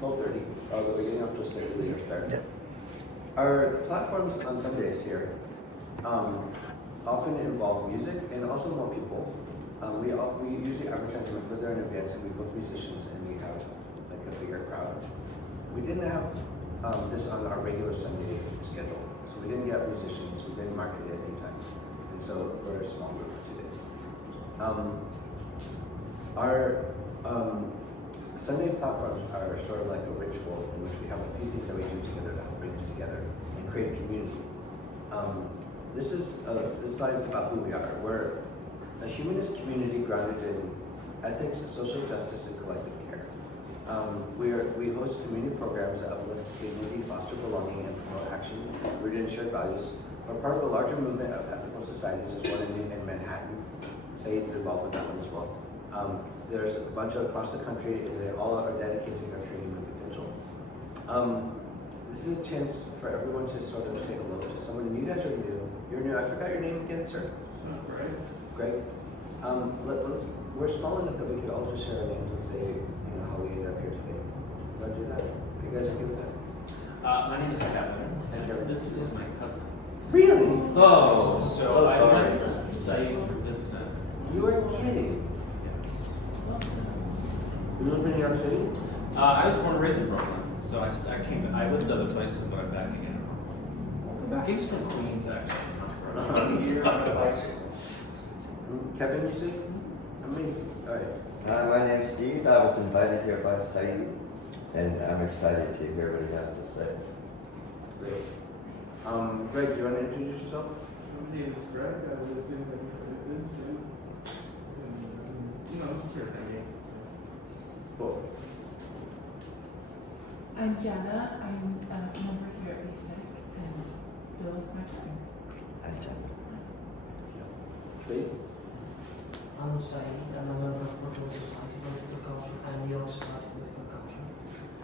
12:30. We're getting off to a slightly later start. Yeah. Our platforms on Sundays here often involve music and also more people. We usually advertise them further in advance, and we book musicians, and we have like a bigger crowd. We didn't have this on our regular Sunday schedule, so we didn't get musicians. We didn't market it anytime, and so we're a small group today. Our Sunday platforms are sort of like a ritual in which we have a few things that we do together to help bring us together and create a community. This slide is about who we are. We're a humanist community grounded in ethics, social justice, and collective care. We host community programs that uplift dignity, foster belonging, and promote action rooted in shared values. We're part of a larger movement of ethical societies. There's one in Manhattan. Saeed's involved with that one as well. There's a bunch across the country, and they all are dedicated to nurturing human potential. This is a chance for everyone to sort of say hello to someone. And you guys are new. You're new. I forgot your name again, sir. Greg. Greg. We're small enough that we could all just share our names and say, how we ended up here today. Do I do that? Are you guys okay with that? My name is Kevin, and this is my cousin. Really? Oh, so I sorry. went to Saeed for Vincent. You are kidding. Yes. You live in New York City? I was born and raised in Brooklyn, so I lived other places, but I'm back again. He's from Queens, actually. Kevin, you say? Amazing. All right. My name's Steve. I was invited here by Saeed, and I'm excited to hear what he has to say. Great. Greg, do you want to introduce yourself? My name is Greg. I was in Vincent. And, just your name. Cool. I'm Jenna. I'm a member here at BASIC, and Bill is my friend. I'm Jenna. Great. I'm Saeed. I'm a member of Brooklyn Society for Political Culture and New York Society for Political Culture.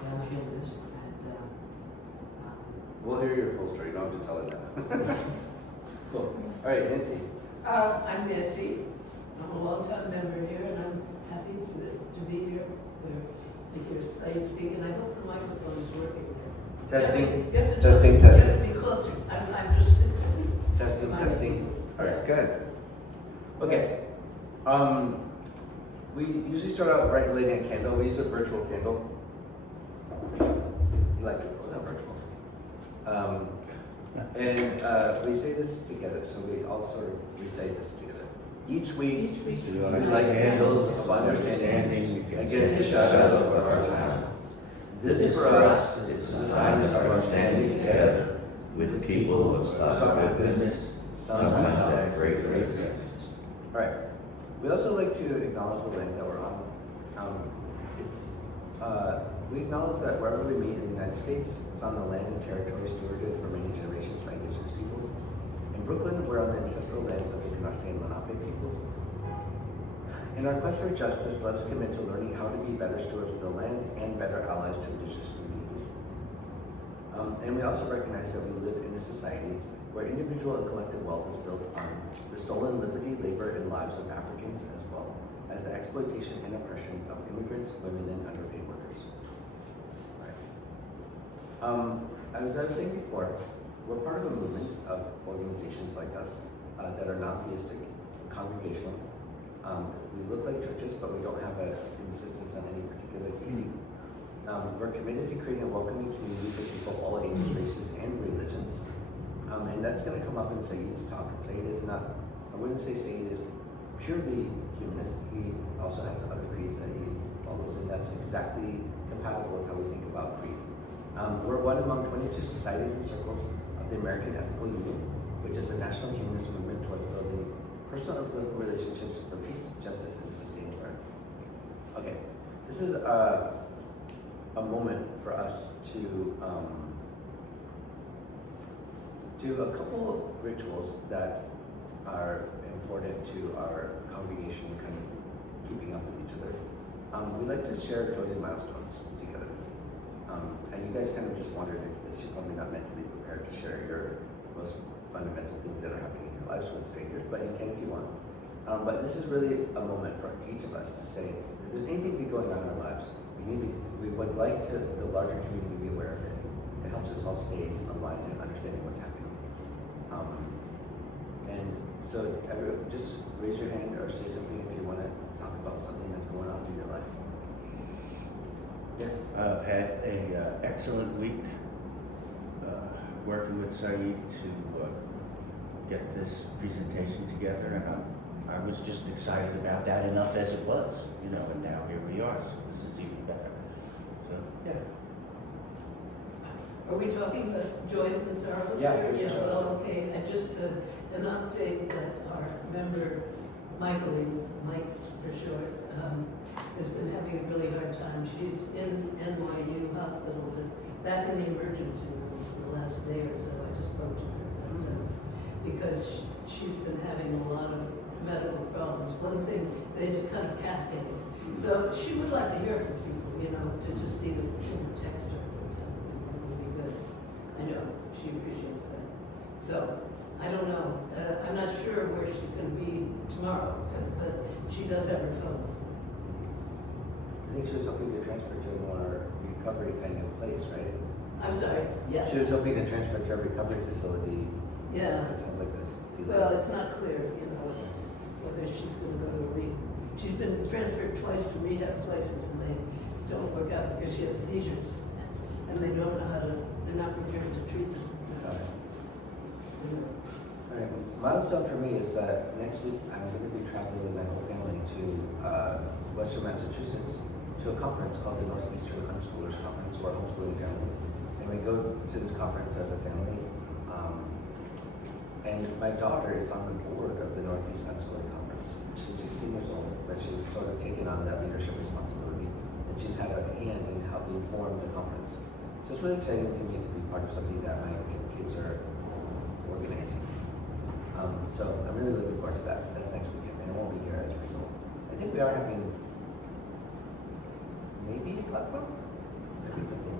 I'm a humanist, and We'll hear your full story. You don't have to tell it now. Cool. All right, Nancy. I'm Nancy. I'm a long-time member here, and I'm happy to be here to hear Saeed speak. And I hope the microphone is working. Testing. You have to Testing. You have to be closer. I'm just. Testing. All right. That's good. Okay. We usually start out lighting a candle. We use a virtual candle. Electrical, not virtual. And we say this together, so we all we say this together. Each week, we light candles of understanding against the shadows of our times. This for us is a sign of our standing together with the people of suffered goodness, sometimes at great risk. All right. We also like to acknowledge the land that we're on. We acknowledge that wherever we meet in the United States, it's on the land and territory stewarded for many generations by indigenous peoples. In Brooklyn, we're on the ancestral lands of the Canarsie and Lenape peoples. In our quest for justice, let us commit to learning how to be better stewards of the land and better allies to indigenous communities. And we also recognize that we live in a society where individual and collective wealth is built on the stolen liberty, labor, and lives of Africans, as well as the exploitation and oppression of immigrants, women, and underpaid workers. As I was saying before, we're part of a movement of organizations like us that are non-theistic, congregational. We look like churches, but we don't have an insistence on any particular deity. We're committed to creating a welcoming community for people of all ages, races, and religions. And that's going to come up in Saeed's talk. Saeed is not, I wouldn't say Saeed is purely humanist. He also has other creeds that he follows, and that's exactly compatible with how we think about creed. We're one among 22 societies and circles of the American Ethical Union, which is a national humanist movement towards building personal and political relationships for peace, justice, and sustainable learning. Okay, this is a moment for us to do a couple of rituals that are important to our congregation, kind of keeping up with each other. We like to share joys and milestones together. And you guys kind of just wandered into this. You're probably not mentally prepared to share your most fundamental things that are happening in your lives with strangers, but you can if you want. But this is really a moment for each of us to say, if there's anything big going on in our lives, we we would like the larger community to be aware of it. It helps us all stay aligned and understanding what's happening. And so just raise your hand or say something if you want to talk about something that's going on in your life. Yes? I've had a excellent week working with Saeed to get this presentation together, and I was just excited about that enough as it was, you know, and now here we are, so this is even better. So, yeah. Are we talking about Joyce and Sarah's? Yeah, here? Joyce and Sarah. Well, okay, and just an update that our member, Mike for short, has been having a really hard time. She's in NYU hospital, but back in the emergency room for the last day or so. I just spoke to her. Because she's been having a lot of medical problems. One thing, they just kind of cascaded. So she would like to hear from people, you know, to just either text her or something. That would be good. I know, she appreciates that. So, I don't know. I'm not sure where she's going to be tomorrow, but she does have her phone. I think she was hoping to transfer to a more recovery kind of place, right? I'm sorry, yeah. She was hoping to transfer to a recovery facility. Yeah. It sounds like this. Well, it's not clear, you know, whether she's going to go to a she's been transferred twice to rehab places and they don't work out because she has seizures. And they don't know how to, they're not prepared to treat them. Okay. You know. All right. Milestone for me is that next week I'm going to be traveling with my whole family to Western Massachusetts to a conference called the Northeastern Unschoolers Conference. We're a homeschooling family. And we go to this conference as a family. And my daughter is on the board of the Northeast Unschooling Conference. She's 16 years old, but she's sort of taken on that leadership responsibility. And she's had a hand in helping form the conference. So it's really exciting to me to be part of something that my kids are organizing. So I'm really looking forward to that. That's next weekend, and I won't be here as a result. I think we are having maybe a platform? Maybe something.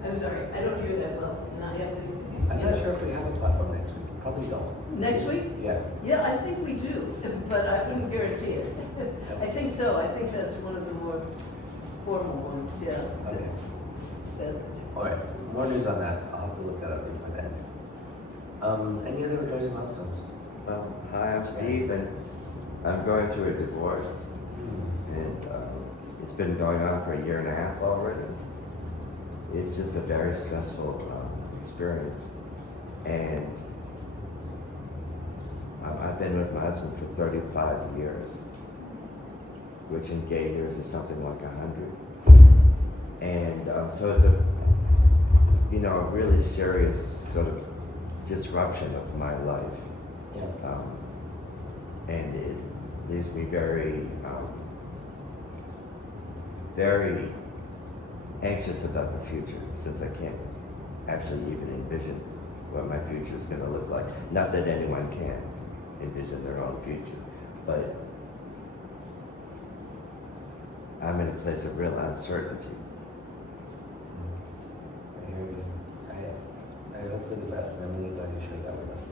I'm sorry, I don't hear that well, and I have to. I'm not sure if we have a platform next week. Probably don't. Next week? Yeah. Yeah, I think we do, but I wouldn't guarantee it. I think so. I think that's one of the more formal ones, yeah. Okay. That, All right. More news on that. I'll have to look that up before then. Any other rejoicing milestones? Hi, I'm Steve, and I'm going through a divorce, and it's been going on for 1.5 years already. It's just a very stressful experience, and I've been with my husband for 35 years, which in gay years is something like 100. And so it's a really serious sort of disruption of my life. Yeah. And it leaves me very, very anxious about the future, since I can't actually even envision what my future is going to look like. Not that anyone can envision their own future, but I'm in a place of real uncertainty. I hear you. I hope for the best, and I'm really glad you shared that with us.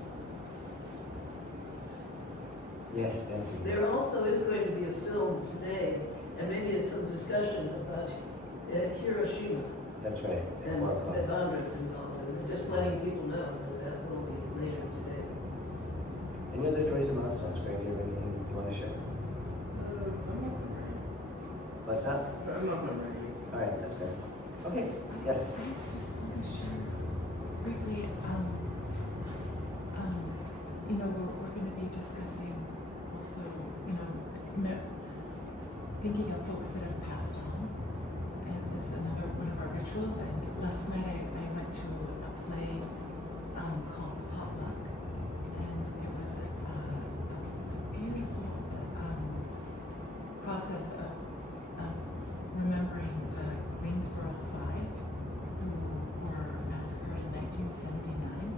Yes, Nancy. there also is going to be a film today, and maybe it's some discussion about Hiroshima. That's right. At And 4 o'clock. the bombers involved, and just letting people know that will be later today. Any other joys and milestones? Greg, do you have anything you want to share? I'm not What's that? ready. I'm not ready. All right, that's fair. Okay. Yes. I just want to share briefly, we're going to be discussing also, thinking of folks that have passed on. And this is another one of our rituals. And last night I went to a play called Potluck. And it was a beautiful process of remembering the Greensboro Five, who were massacred in 1979,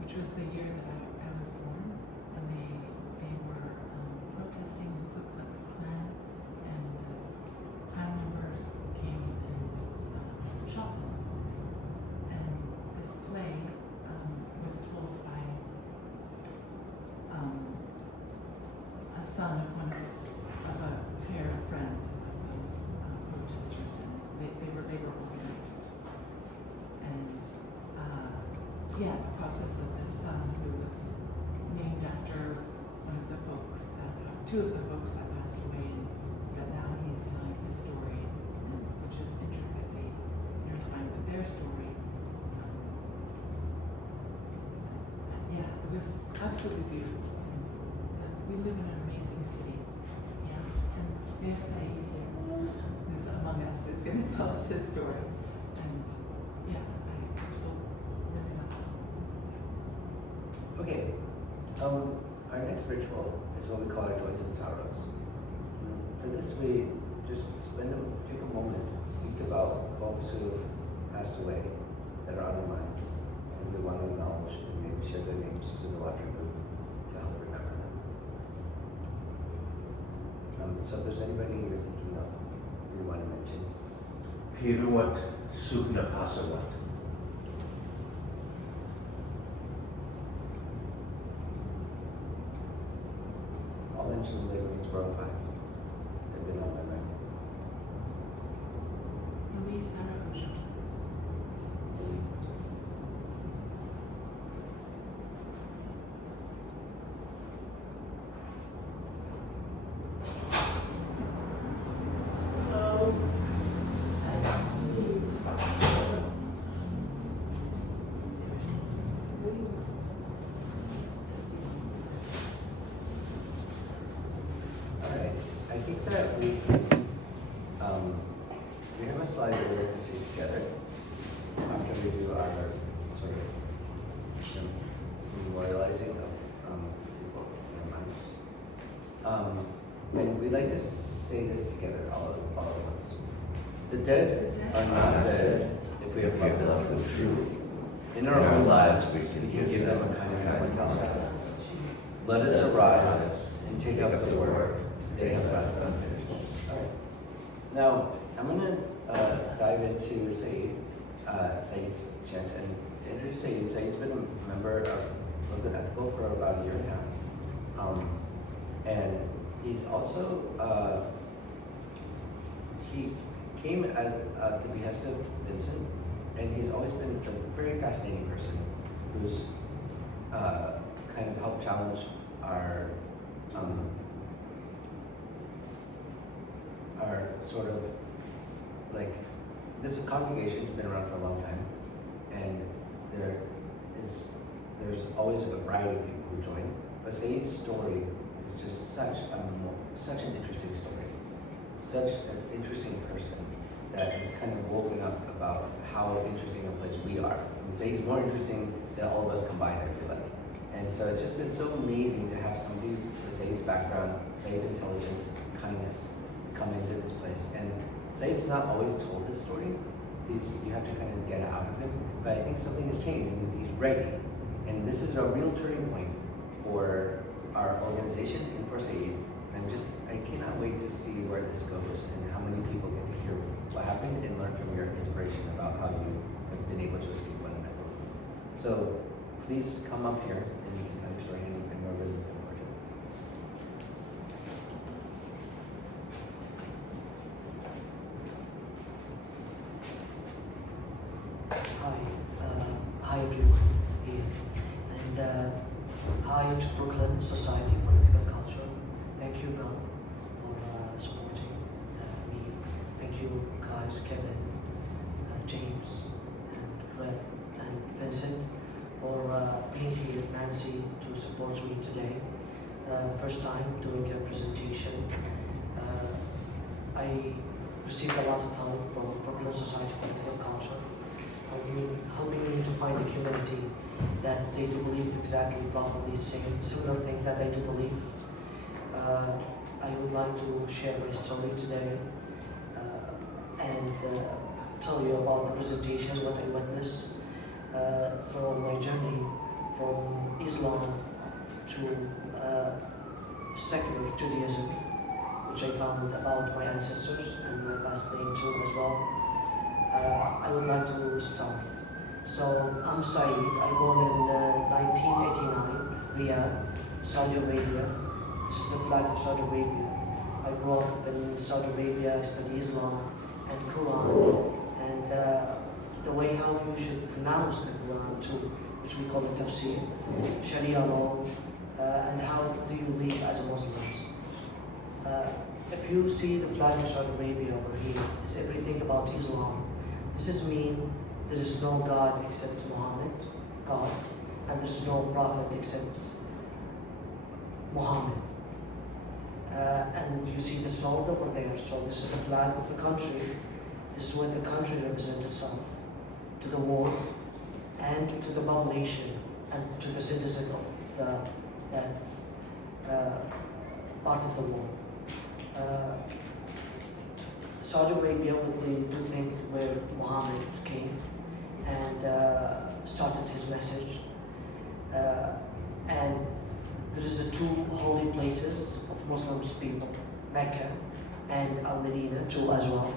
which was the year that I was born. And they were protesting the Ku Klux Klan, and the Klan members came and shot them. And this play was told by a son of one of a pair of friends of yeah, the process of his son, who was named after one of the folks that, two of the folks that passed away, but now he's telling his story, which is intricately intertwined with their story. Yeah, it was absolutely beautiful. We live in an amazing city, yeah, and there's Saeed here, who's among us, is going to tell us his story, and yeah, I also really love it. Okay, our next ritual is what we call our joys and sorrows. For this, we just take a moment to think about folks who have passed away that are on our minds, and we want to acknowledge and maybe share their names to the larger group to help remember them. So if there's anybody you're thinking of you want to mention. Piruat Sugna Pasawat. I'll mention the Greensboro 5. They've been on my mind. Louise Sarah Louise. Alright, I think that we have a slide that we'd like to see together after we do our sort of memorializing of people in our minds. And we'd like to say this together all at once. The dead are not dead if we have loved them truly. In our own lives, we can give them a kind of immortality. Let us arise and take up the work they have left unfinished. All right. Now, I'm going to dive into Saeed's chance. And to introduce Saeed, Saeed's been a member of Brooklyn Ethical for about a year and a half. And he's also, he came at the behest of Vincent, and he's always been a very fascinating person who's kind of helped challenge our sort of like, this congregation's been around for a long time, and there's always a variety of people who join. But Saeed's story is just such an interesting story, such an interesting person that has kind of woken up about how interesting a place we are. I mean, Saeed's more interesting than all of us combined, I feel like. And so it's just been so amazing to have somebody with Saeed's background, Saeed's intelligence, kindness, come into this place. And Saeed's not always told his story. You have to kind of get out of it. But I think something has changed, and he's ready. And this is a real turning point for our organization and for Saeed. And I cannot wait to see where this goes and how many people get to hear what happened and learn from your inspiration about how you have been able to escape fundamentalism. So please come up here and you can touch your hand and we're really looking forward to it. Hi everyone here, and hi to Brooklyn Society for Ethical Culture. Thank you, Bill, for supporting me. Thank you, guys, Kevin, James, and Rev, and Vincent, for being here, Nancy, to support me today. First time doing a presentation. I received a lot of help from Brooklyn Society for Ethical Culture, helping me to find a community that they do believe exactly, probably similar thing that I do believe. I would like to share my story today and tell you about the presentation, what I witnessed through my journey from Islam to secular Judaism, which I found about my ancestors and my last name too as well. I would like to start. So I'm Saeed. I born in 1989, Riyadh, Saudi Arabia. This is the flag of Saudi Arabia. I grew up in Saudi Arabia, I studied Islam and Quran, and the way how you should pronounce the Quran too, which we call the tafsir, Sharia law, and how do you live as a Muslim. If you see the flag of Saudi Arabia over here, it's everything about Islam. This is mean there is no God except Muhammad, God, and there is no prophet except Muhammad. And you see the sword over there, so this is the flag of the country. This is what the country represents itself to the world and to the population and to the citizen of that part of the world. Saudi Arabia, what they do think where Muhammad came and started his message, and there is a two holy places of Muslims people, Mecca and Al-Medina too as well.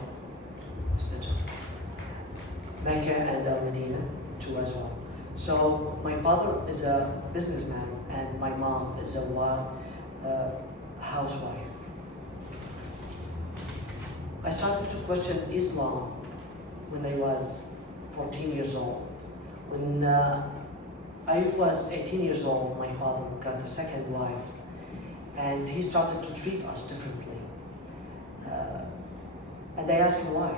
Mecca and Al-Medina too as well. So my father is a businessman and my mom is a housewife. I started to question Islam when I was 14 years old. When I was 18 years old, my father got a second wife and he started to treat us differently. And I asked him why.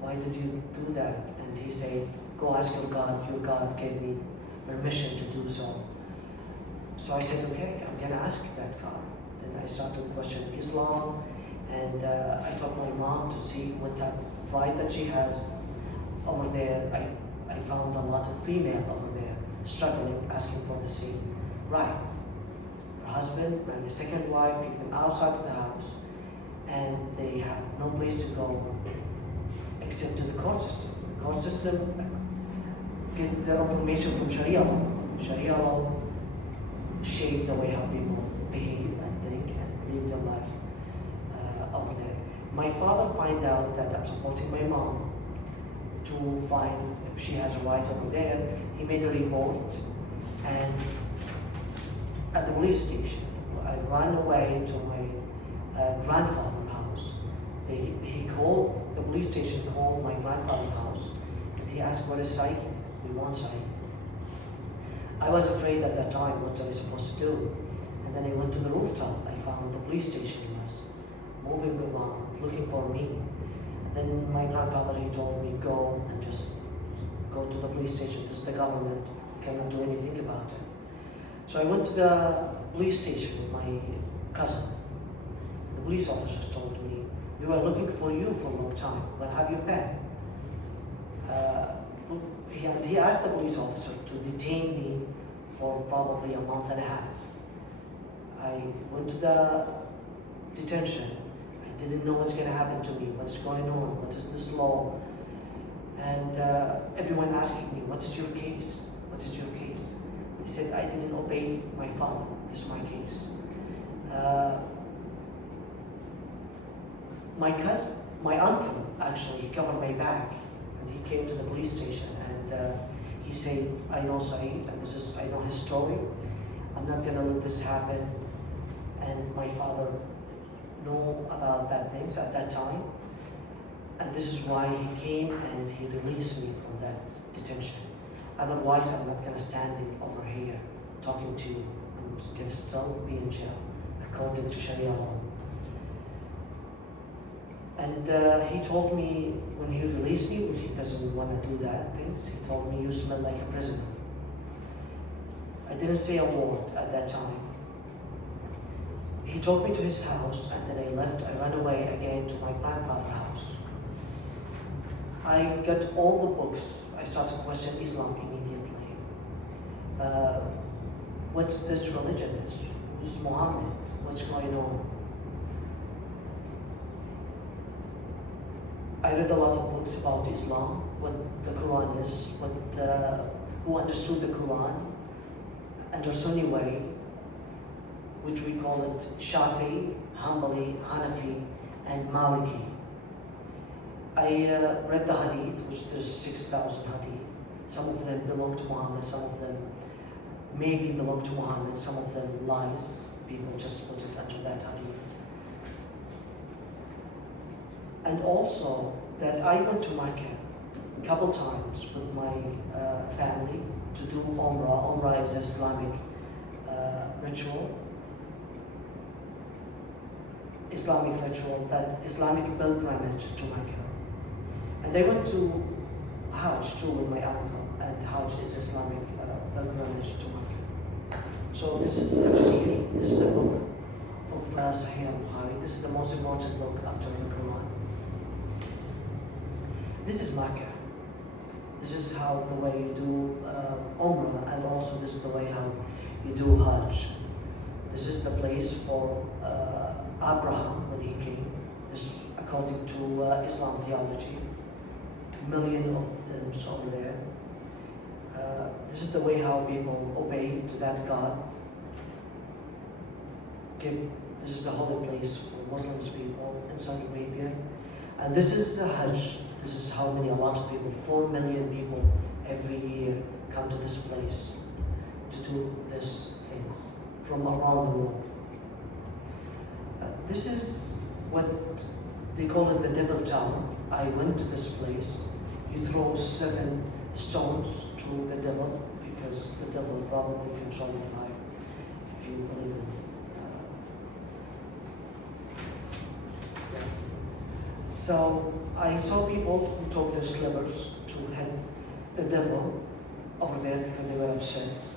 Why did you do that? And he said, go ask your God. Your God gave me permission to do so. So I said, okay, I'm gonna ask that God. Then I started to question Islam, and I told my mom to see what type of right that she has over there. I found a lot of female over there struggling, asking for the same right. Her husband and his second wife kicked them outside of the house, and they have no place to go except to the court system. The court system get their information from Sharia law. Sharia law shape the way how people behave and think and live their life over there. My father find out that I'm supporting my mom to find if she has a right over there. He made a report, and at the police station, I ran away to my grandfather's house. He called, the police station called my grandfather's house, and he asked, where is Saeed? We want Saeed. I was afraid at that time, what I was supposed to do. And then I went to the rooftop. I found the police station was moving around, looking for me. And then my grandfather, he told me, go and just go to the police station. This is the government. You cannot do anything about it. So I went to the police station with my cousin. The police officer told me, we were looking for you for a long time. Where have you been? He asked the police officer to detain me for probably a month and a half. I went to the detention. I didn't know what's going to happen to me, what's going on, what is this law. And everyone asking me, what is your case? What is your case? He said, I didn't obey my father, this is my case. My uncle, actually, he covered my back, and he came to the police station, and he said, I know Saeed, and I know his story. I'm not gonna let this happen. And my father knew about that things at that time, and this is why he came and he released me from that detention. Otherwise, I'm not gonna standing over here talking to you. I'm gonna still be in jail according to Sharia law. And he told me when he released me, he doesn't want to do that things. He told me, you smell like a prisoner. I didn't say a word at that time. He took me to his house, and then I left. I ran away again to my grandfather's house. I got all the books. I started to question Islam immediately. What this religion is? Who's Muhammad? What's going on? I read a lot of books about Islam, what the Quran is, who understood the Quran, and the Sunni way, which we call it Shafi, Hanbali, Hanafi, and Maliki. I read the Hadith, which there's 6,000 Hadith. Some of them belong to Muhammad, some of them maybe belong to Muhammad, some of them lies. People just put it under that Hadith. And also that I went to Mecca a couple times with my family to do Umrah. Umrah is Islamic ritual. That Islamic pilgrimage to Mecca. And I went to Hajj too with my uncle, and Hajj is Islamic pilgrimage to Mecca. So this is Tafsiri, this is the book of Sahih al-Bukhari. This is the most important book after the Quran. This is Mecca. This is how the way you do Umrah, and also this is the way how you do Hajj. This is the place for Abraham when he came. This according to Islam theology. Million of them over there. This is the way how people obey to that God. This is the holy place for Muslims people in Saudi Arabia. And this is the Hajj. This is how many, a lot of people, 4 million people every year come to this place to do these things from around the world. This is what they call it, the Devil Tower. I went to this place. You throw 7 stones to the devil because the devil probably controls your life if you believe in So I saw people who took their slivers to hit the devil over there because they were upset.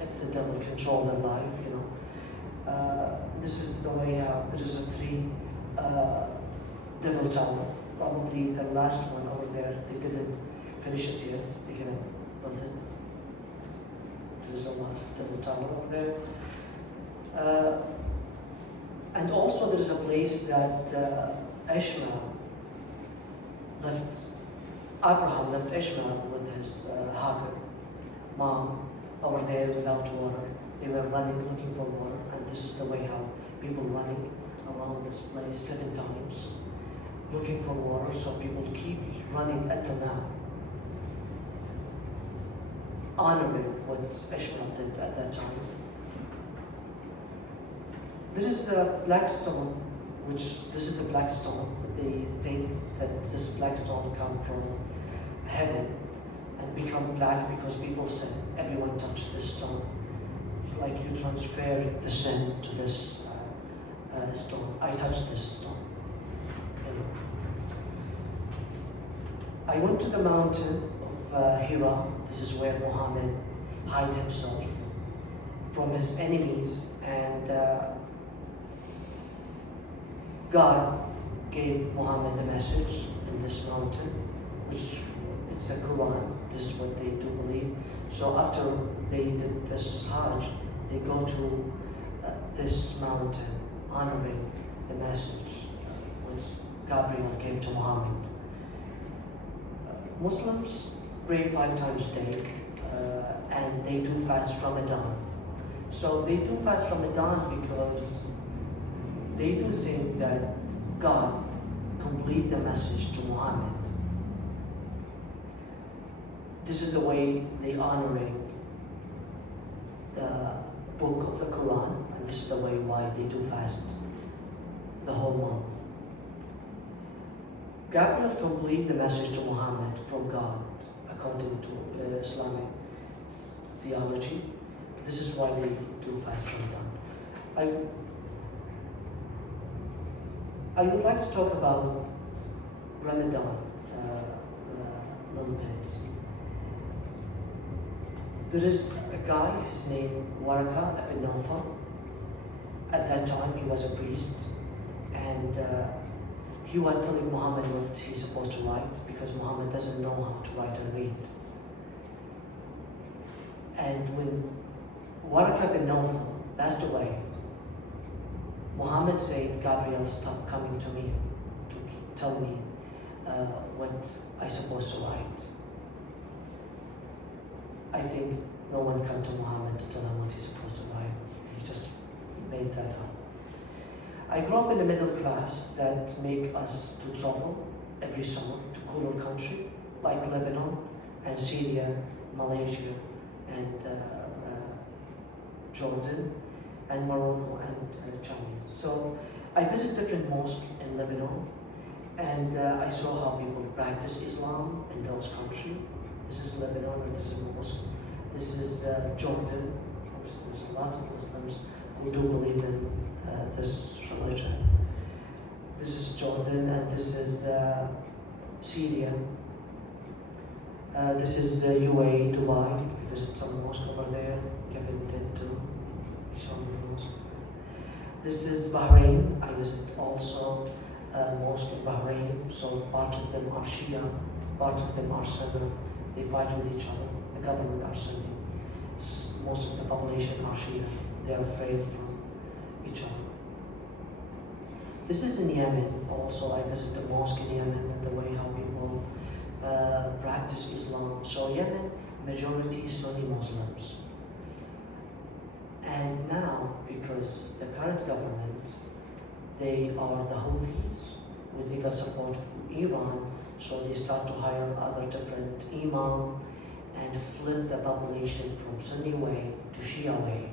If the devil controlled their life, you know. This is the way out. There is a 3 devil tower. Probably the last one over there, they didn't finish it yet. They can build it. There's a lot of devil tower over there. And also there is a place that Abraham left Ishmael with his Hagar, mom, over there without water. They were running, looking for water, and this is the way how people running around this place 7 times, looking for water, so people keep running until now, honoring what Ishmael did at that time. There is a black stone, which this is the black stone. They think that this black stone come from heaven and become black because people sin. Everyone touched this stone. Like you transfer the sin to this stone. I touched this stone. Anyway. I went to the mountain of Hira. This is where Muhammad hid himself from his enemies, and God gave Muhammad the message in this mountain, which it's a Quran. This is what they do believe. So after they did this Hajj, they go to this mountain, honoring the message which Gabriel gave to Muhammad. Muslims pray 5 times a day, and they do fast Ramadan. So they do fast Ramadan because they do think that God complete the message to Muhammad. This is the way they honoring the book of the Quran, and this is the way why they do fast the whole month. Gabriel complete the message to Muhammad from God according to Islamic theology. This is why they do fast Ramadan. I would like to talk about Ramadan a little bit. There is a guy, his name Waraka ibn Nawfal. At that time he was a priest, and he was telling Muhammad what he's supposed to write because Muhammad doesn't know how to write and read. And when Waraka ibn Nawfal passed away, Muhammad said, Gabriel, stop coming to me to tell me what I'm supposed to write. I think no one came to Muhammad to tell him what he's supposed to write. He just made that up. I grew up in the middle class that make us to travel every summer to cooler country like Lebanon and Syria, Malaysia, and Jordan, and Morocco and China. So I visit different mosques in Lebanon, And I saw how people practice Islam in those countries. This is Lebanon, and this is mosque. This is Jordan. There's a lot of Muslims who do believe in this religion. This is Jordan, and this is Syria. This is UAE, Dubai. I visit some mosque over there. Kevin did too. Show me the mosque. This is Bahrain. I visit also mosque in Bahrain. So part of them are Shia, part of them are Sunni. They fight with each other. The government are Sunni. Most of the population are Shia. They are afraid from each other. This is in Yemen. Also, I visit the mosque in Yemen and the way how people practice Islam. So Yemen, majority Sunni Muslims. And now, because the current government, they are the Houthis, where they got support from Iran, so they start to hire other different imam and flip the population from Sunni way to Shia way.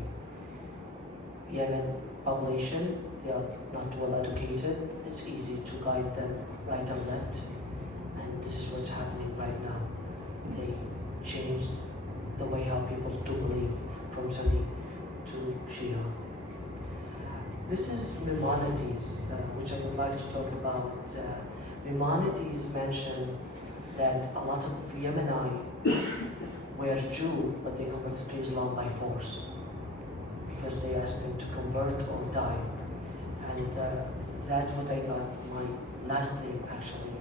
Yemen population, they are not well educated. It's easy to guide them right and left. And this is what's happening right now. They changed the way how people do believe from Sunni to Shia. This is Maimonides, which I would like to talk about. Maimonides mentioned that a lot of Yemeni were Jew, but they converted to Islam by force because they asked them to convert or die. And that's what I got my last name actually.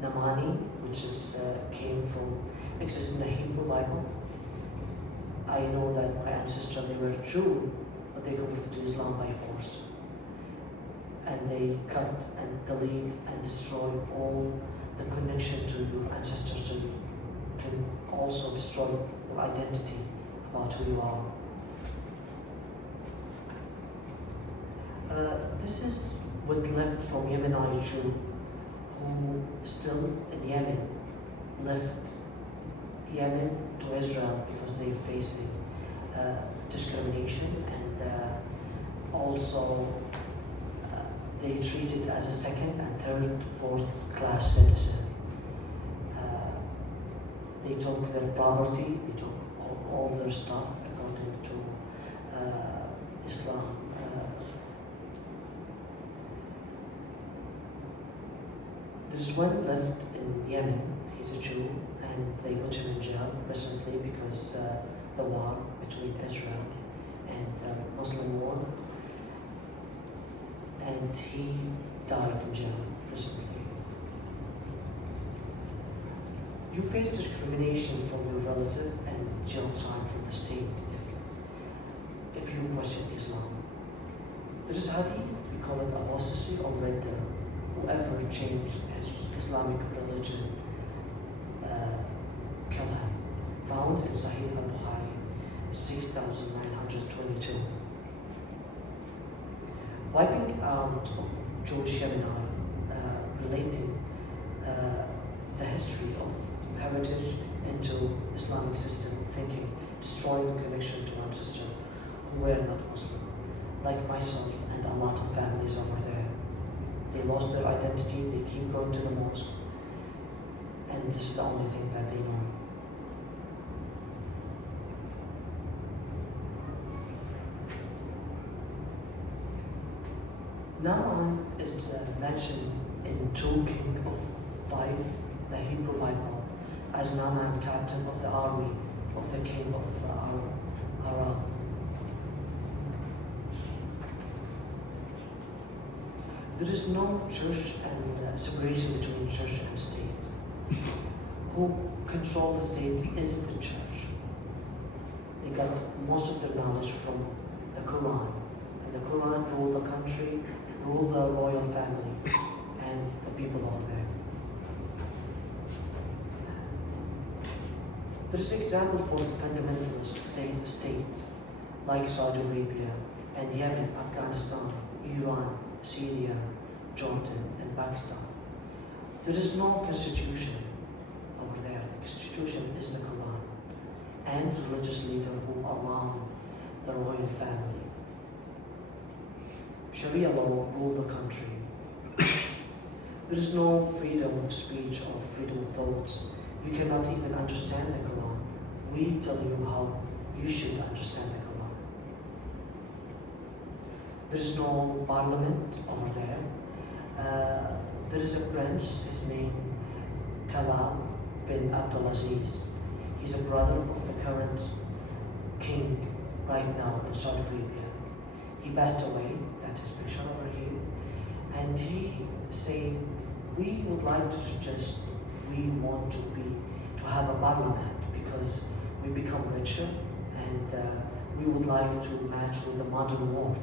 Naamani, which is came from exists in the Hebrew Bible. I know that my ancestors, they were Jew, but they converted to Islam by force. And they cut and delete and destroy all the connection to your ancestors, so you can also destroy your identity about who you are. This is what left from Yemeni Jew who still in Yemen left Yemen to Israel because they're facing discrimination and also they treated as a second and third, fourth class citizen. They took their property, they took all their stuff according to Islam. There's one left in Yemen, he's a Jew, and they put him in jail recently because the war between Israel and the Muslim war, and he died in jail recently. You face discrimination from your relative and jail time from the state if you question Islam. There is Hadith, we call it apostasy or redda. Whoever changed his Islamic religion, kill him. Found in Saeed Naamani, 6,922. Wiping out of Jewish Yemeni, relating the history of heritage into Islamic system thinking, destroying connection to ancestors who were not Muslim, like myself and a lot of families over there. They lost their identity, they keep going to the mosque, and this is the only thing that they know. Naaman is mentioned in 2 Kings of 5, the Hebrew Bible, as Naaman, captain of the army of the king of Aram. There is no church and separation between church and state. Who control the state is the church. They got most of their knowledge from the Quran. And the Quran rule the country, rule the royal family, and the people over there. There is an example for the fundamentalist state, like Saudi Arabia and Yemen, Afghanistan, Iran, Syria, Jordan, and Pakistan. There is no constitution over there. The constitution is the Quran and the religious leader who are around the royal family. Sharia law rule the country. There is no freedom of speech or freedom of thought. You cannot even understand the Quran. We tell you how you should understand the Quran. There is no parliament over there. There is a prince, his name Talal bin Abdulaziz. He's a brother of the current king right now in Saudi Arabia. He passed away, that's his picture over here. And he said, we would like to suggest we want to have a parliament because we become richer and we would like to match with the modern world.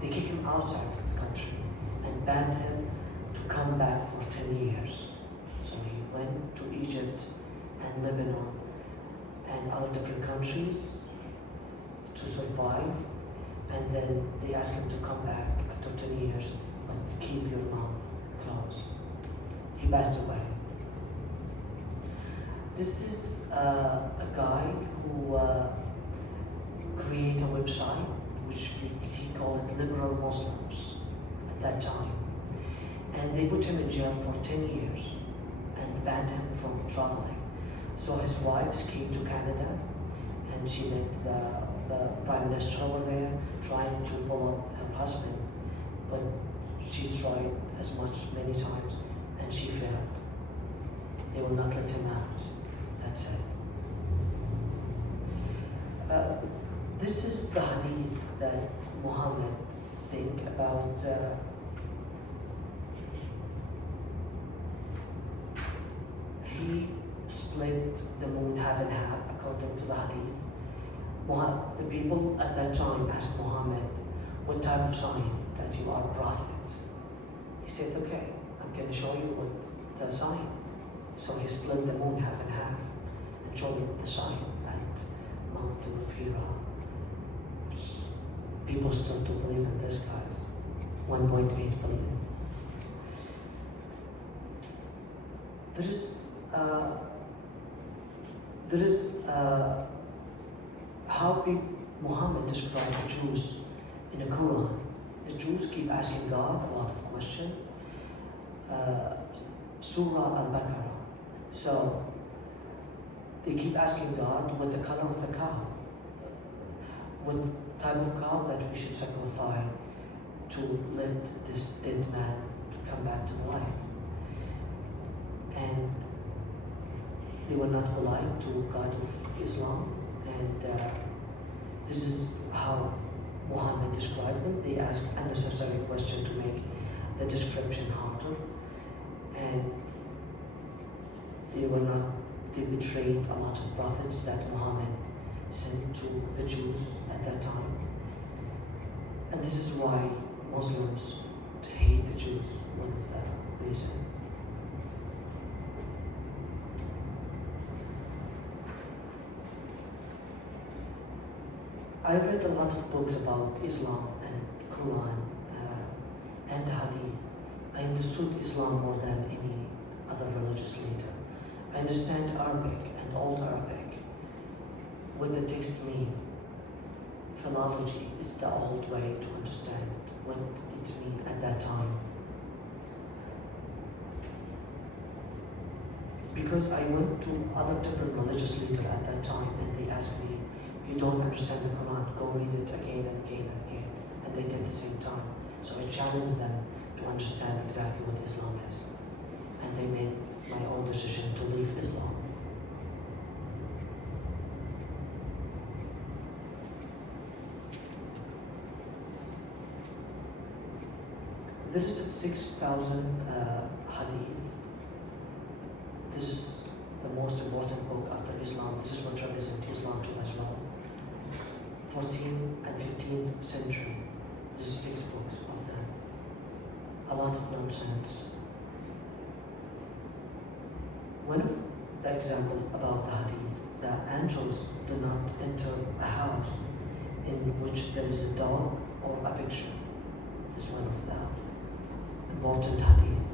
They kicked him outside of the country and banned him to come back for 10 years. So he went to Egypt and Lebanon and other different countries to survive, and then they asked him to come back after 10 years, but keep your mouth closed. He passed away. This is a guy who created a website which he called it Liberal Muslims at that time. And they put him in jail for 10 years and banned him from traveling. So his wives came to Canada and she met the Prime Minister over there trying to pull up her husband, but she tried as many times and she failed. They will not let him out. That's it. This is the hadith that Muhammad think about he split the moon half and half according to the hadith. The people at that time asked Muhammad, what type of sign that you are a prophet? He said, okay, I'm going to show you what the sign. So he split the moon half and half and showed them the sign at Mountain of Hira. People still do believe in this, guys. 1.8 billion. There is how Muhammad described the Jews in the Quran. The Jews keep asking God a lot of questions. Surah Al-Baqarah. So they keep asking God what the color of the cow, what type of cow that we should sacrifice to let this dead man to come back to life. And they were not polite to God of Islam, and this is how Muhammad described them. They asked unnecessary questions to make the description harder, and they betrayed a lot of prophets that Muhammad sent to the Jews at that time. And this is why Muslims hate the Jews, one of the reasons. I read a lot of books about Islam and Quran and Hadith. I understood Islam more than any other religious leader. I understand Arabic and Old Arabic, what the text mean. Philology is the old way to understand what it means at that time. Because I went to other different religious leaders at that time and they asked me, you don't understand the Quran, go read it again and again and again. And they did at the same time. So I challenged them to understand exactly what Islam is. And they made my own decision to leave Islam. There is a 6,000 hadith. This is the most important book after Islam. This is what represents Islam too as well. 14th and 15th century. There's 6 books of them. A lot of nonsense. One of the example about the hadith, the angels do not enter a house in which there is a dog or a picture. This is one of the important hadith.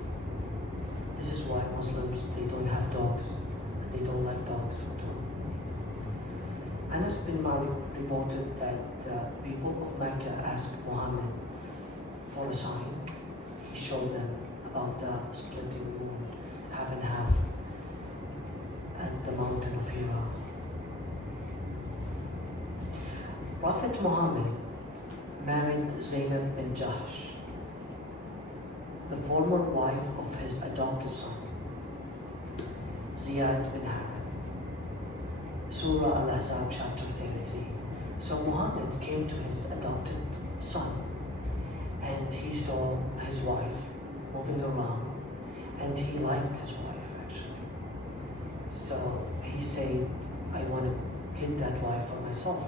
This is why Muslims, they don't have dogs and they don't like dogs too. Anas bin Malik reported that the people of Mecca asked Muhammad for a sign. He showed them a about the splitting moon, half and half, at the mountain of Hira. Prophet Muhammad married Zainab bin Jahsh, the former wife of his adopted son, Ziyad bin Harith. Surah Al-Ahzab chapter 33. So Muhammad came to his adopted son and he saw his wife moving around and he liked his wife actually. So he said, I want to get that wife for myself.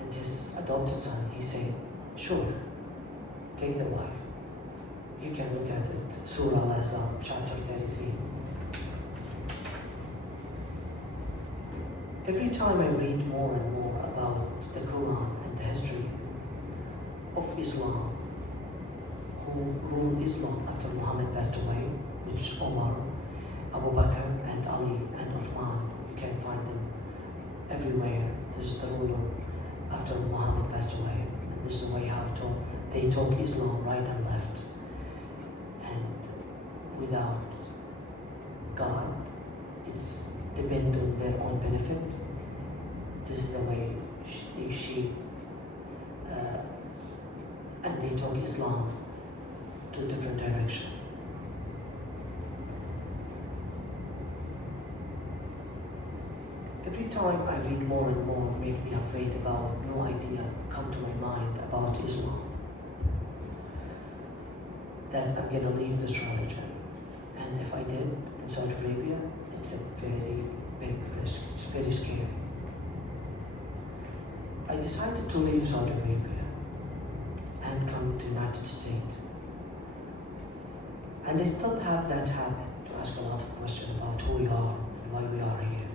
And his adopted son, he said, sure, take the wife. You can look at it, Surah Al-Ahzab, chapter 33. Every time I read more and more about the Quran and the history of Islam, who ruled Islam after Muhammad passed away, which Omar, Abu Bakr and Ali and Uthman, you can find them everywhere. This is the ruler after Muhammad passed away. And this is the way how they taught Islam right and left. And without God, it's depend on their own benefit. This is the way they shape and they took Islam to a different direction. Every time I read more and more, make me afraid about no idea come to my mind about Islam. That I'm gonna leave this religion. And if I did in Saudi Arabia, it's a very big risk. It's very scary. I decided to leave Saudi Arabia and come to the United States. And I still have that habit to ask a lot of questions about who we are and why we are here.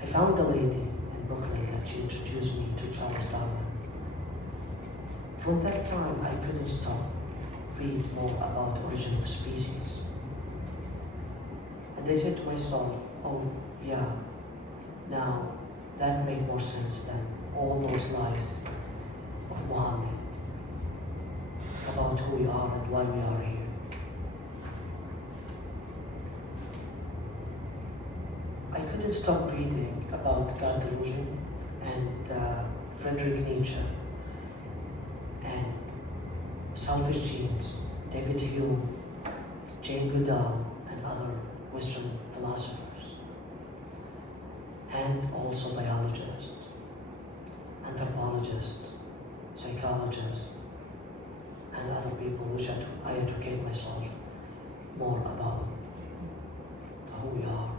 I found a lady in Brooklyn that she introduced me to Charles Darwin. From that time, I couldn't stop read more about origin of species. And I said to myself, oh yeah, now that makes more sense than all those lies of Muhammad about who we are and why we are here. I couldn't stop reading about God delusion and Friedrich Nietzsche and selfish genes, David Hume, Jane Goodall, and other Western philosophers, and also biologists, anthropologists, psychologists, and other people which I educate myself more about who we are.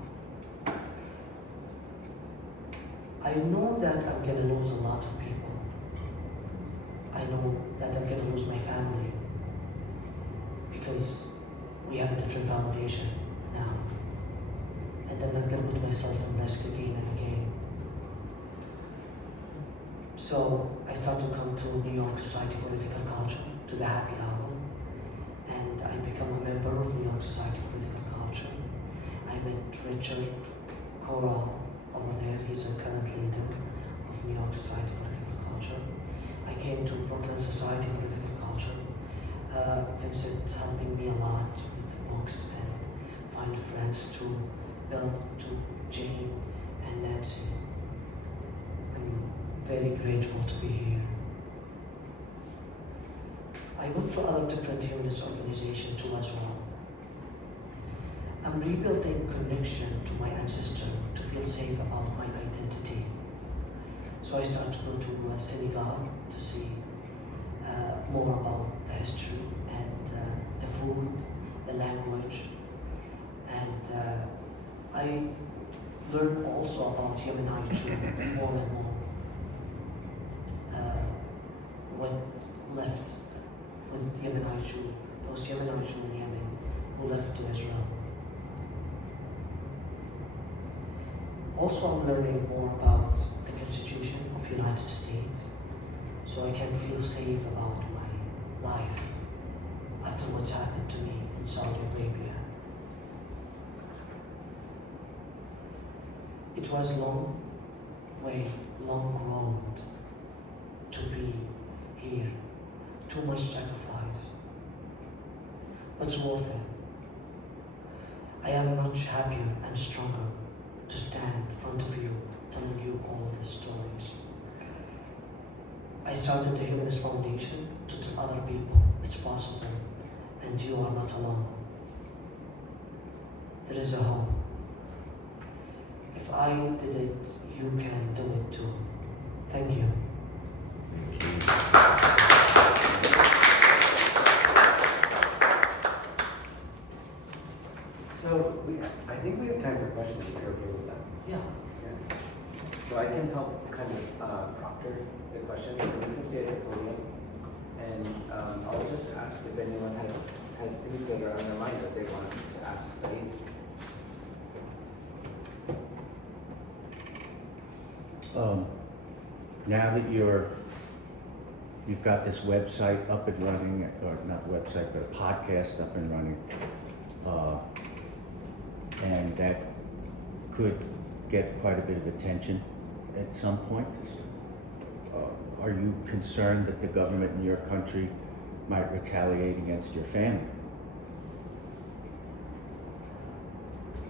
I know that I'm going to lose a lot of people. I know that I'm going to lose my family because we have a different foundation now. And I'm not going to put myself in risk again and again. So I started to come to New York Society for Ethical Culture, to the happy hour. And I become a member of New York Society for Ethical Culture. I met Richard Cora over there. He's a current leader of New York Society for Ethical Culture. I came to Brooklyn Society for Ethical Culture. Vincent helping me a lot with books and find friends to build, to Jane and Nancy. I'm very grateful to be here. I went to other different humanist organizations too as well. I'm rebuilding connection to my ancestor to feel safe about my identity. So I started to go to a synagogue to see more about the history and the food, the language, and I learned also about Yemenite Jew more and more. What left with Yemenite Jew, those Yemenite Jew in Yemen who left to Israel. Also, I'm learning more about the Constitution of the United States, so I can feel safe about my life after what's happened to me in Saudi Arabia. It was a long road to be here. Too much sacrifice. it's worth it. I am much happier and stronger to stand in front of you telling you all these stories. I started the Humanist Foundation to tell other people it's possible and you are not alone. There is a hope. If I did it, you can do it too. Thank you. So I think we have time for questions if you're okay with that. Yeah. Yeah. So I can help kind of proctor the questions, and you can stay at the podium. And I'll just ask if anyone has things that are on their mind that they want to ask Saeed. Now that you've got this website up and running, or not website, but a podcast up and running, and that could get quite a bit of attention at some point. Are you concerned that the government in your country might retaliate against your family?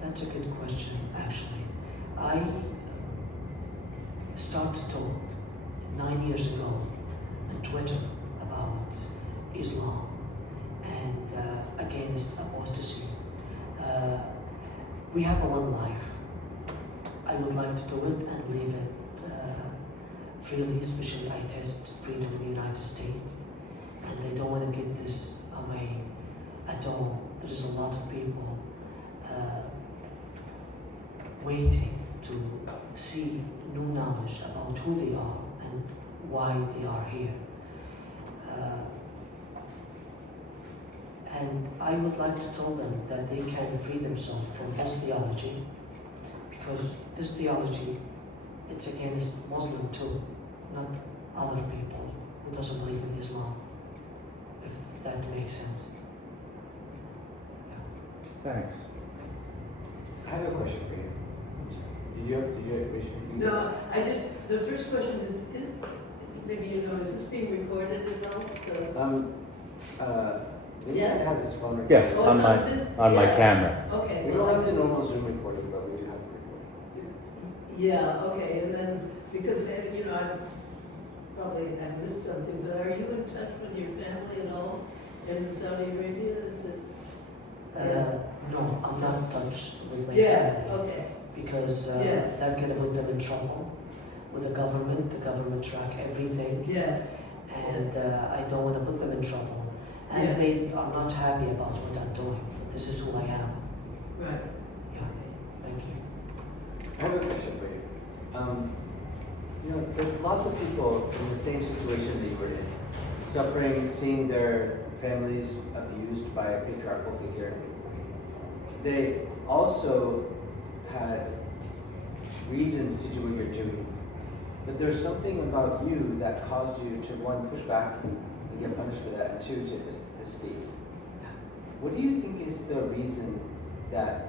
That's a good question, actually. I started to talk 9 years ago on Twitter about Islam and against apostasy. We have one life. I would like to do it and leave it freely, especially I test freedom in the United States, and I don't want to get this away at all. There is a lot of people waiting to see new knowledge about who they are and why they are here. And I would like to tell them that they can free themselves from this theology, because this theology, it's against Muslim too, not other people who doesn't believe in Islam, if that makes sense. Yeah. Thanks. I have a question for you. Did you have a question? No, the first question is maybe you know, is this being recorded at all? So, Vincent Yes. has his phone Yeah, recorded. Oh, on it's my on Vince? on my Yeah. camera. Okay. We don't have the normal Zoom recording, but we do have it recorded. Yeah, okay, and then, because, you know, I missed something, but are you in touch with your family at all in Saudi Arabia? Is it? No, I'm not in touch with my Yes, family, okay, because Yes. that's gonna put them in trouble with the government. The government track everything, yes, and I don't want to put them in trouble. And Yes. they are not happy about what I'm doing. This is who I am. right. Yeah, thank you. I have a question for you. You know, there's lots of people in the same situation that you were in, suffering, seeing their families abused by a patriarchal figure. They also had reasons to do what you're doing. But there's something about you that caused you to, one, push back and get punished for that, and two, to escape. What do you think is the reason that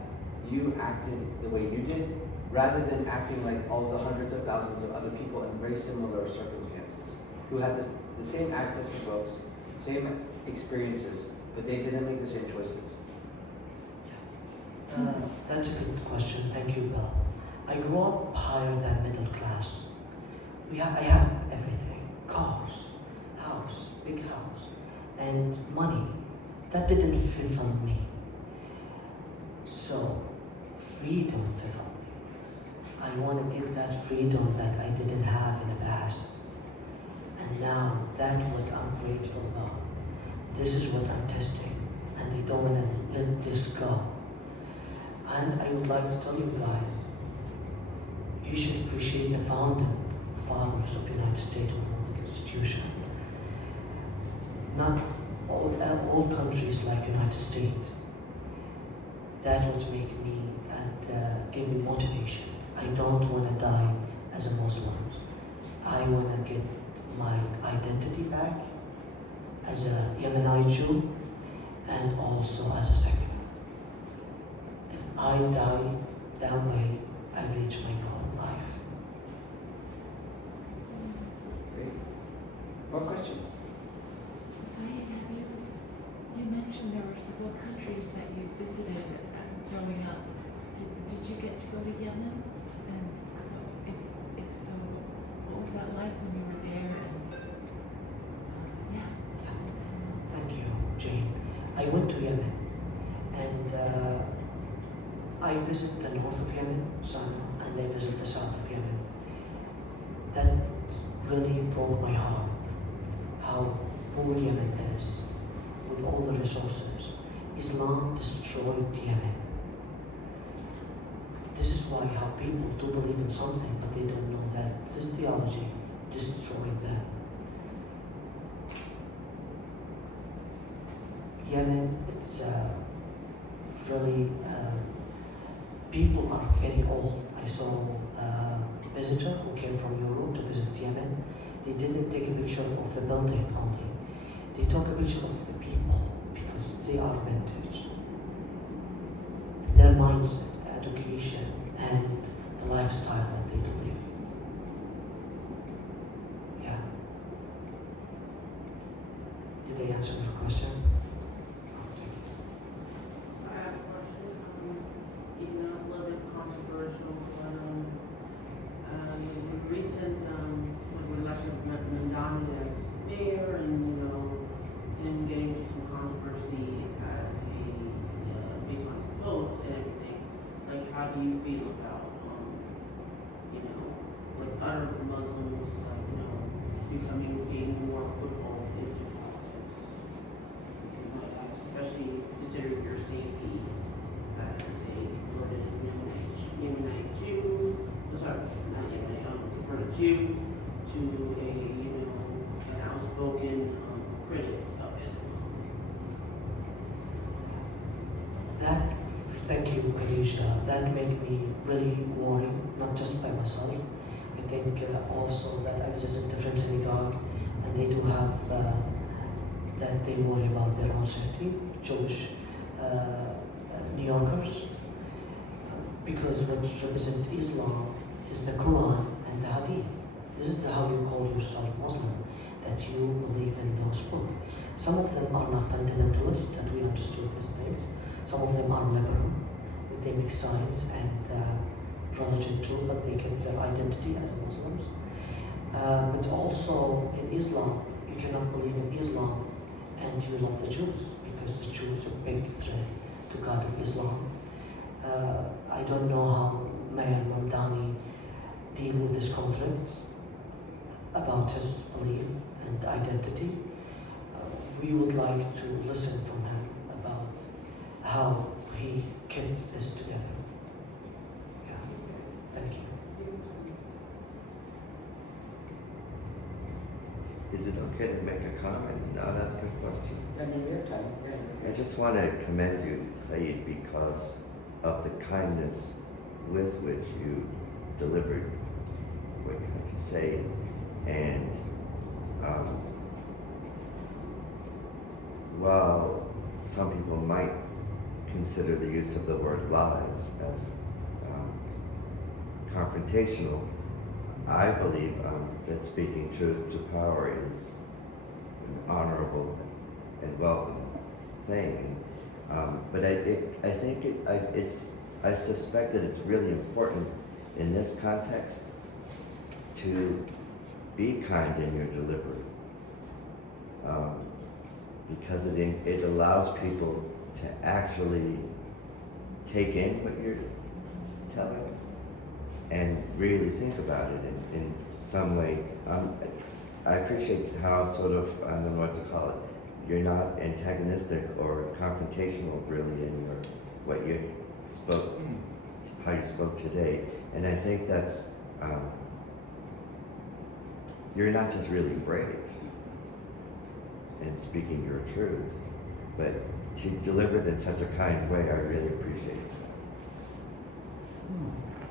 you acted the way you did, rather than acting like all the hundreds of thousands of other people in very similar circumstances, who had the same access to books, same experiences, but they didn't make the same choices? That's a good question. Thank you, Bill. I grew up higher than middle class. I have everything: cars, house, big house, and money. That didn't fulfill me. So, freedom fulfilled me. I want to give that freedom that I didn't have in the past. And now, that's what I'm grateful about. This is what I'm testing, and I don't want to let this go. And I would like to tell you guys, you should appreciate the founding fathers of the United States Constitution. Not all countries like United States. That would make me and give me motivation. I don't want to die as a Muslim. I want to get my identity back as a Yemenite Jew and also as a secular. If I die that way, I reach my goal in life. Great. More questions? Saeed, you mentioned there were were several countries that you visited growing up. Did you get to go to Yemen? And if so, what was that like when you were there? And yeah. Thank you, Jane. I went to Yemen, and I visited the north of Yemen, Sana'a, and I visited the south of Yemen. That really broke my heart, how poor Yemen is, with all the resources. Islam destroyed Yemen. This is why how people do believe in something, but they don't know that this theology destroyed them. Yemen, it's really, people are very old. I saw a visitor who came from Europe to visit Yemen. They didn't take a picture of the building only. They took a picture of the people because they are vintage. Their mindset, the education, and the lifestyle that they live. Yeah. Did I answer your question? I have a question, even though a little bit controversial, but the recent election of Mandani as mayor, and him getting into some controversy as based on his posts and everything. Like, how do you feel about like other Muslims, gaining more foothold into politics? Especially considering your safety as a converted Yemenite Jew, not Yemenite, converted Jew to an outspoken critic of Islam. Thank you, Khadija. That made me really worry, not just by myself. I think also that I visited different synagogues, and they do have that they worry about their own safety, Jewish New Yorkers, because what represents Islam is the Quran and the Hadith. This is how you call yourself Muslim, that you believe in those books. Some of them are not fundamentalists, that we understood these things. Some of them are liberal, they mix science and religion too, but they keep their identity as Muslims. But also in Islam, you cannot believe in Islam and you love the Jews, because the Jews are a big threat to God of Islam. I don't know how Mayor Mamdani deal with this conflict about his belief and identity. We would like to listen from him about how he kept this together. Yeah, thank you. Is it okay to make a comment and not ask a question? I mean, your time. I just want to commend you, Saeed, because of the kindness with which you delivered what you had to say. And while some people might consider the use of the word lies as confrontational, I believe that speaking truth to power is an honorable and welcome thing. But I suspect that it's really important in this context to be kind in your delivery, because it allows people to actually take in what you're telling and really think about it in some way. I appreciate how sort of, I don't know what to call it, you're not antagonistic or confrontational really in what you spoke, how you spoke today. And I think that's, you're not just really brave in speaking your truth, but she delivered in such a kind way. I really appreciate it.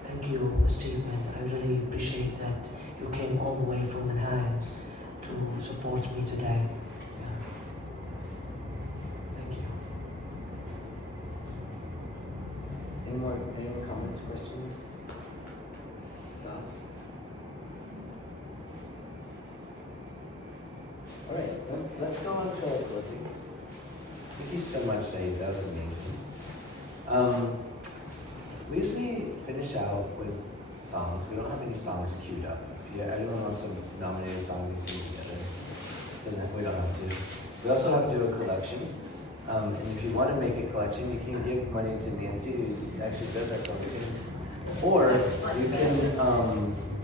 Thank you, Stephen. I really appreciate that you came all the way from Manhattan to support me today. Yeah. Thank you. Any more comments, questions, thoughts? All right, let's go on to our closing. Thank you so much, Saeed. That was amazing. We usually finish out with songs. We don't have any songs queued up. If anyone wants to nominate a song, we can sing together. We don't have to. We also have to do a collection. And if you want to make a collection, you can give money to Nancy, who actually does our collection. Or you can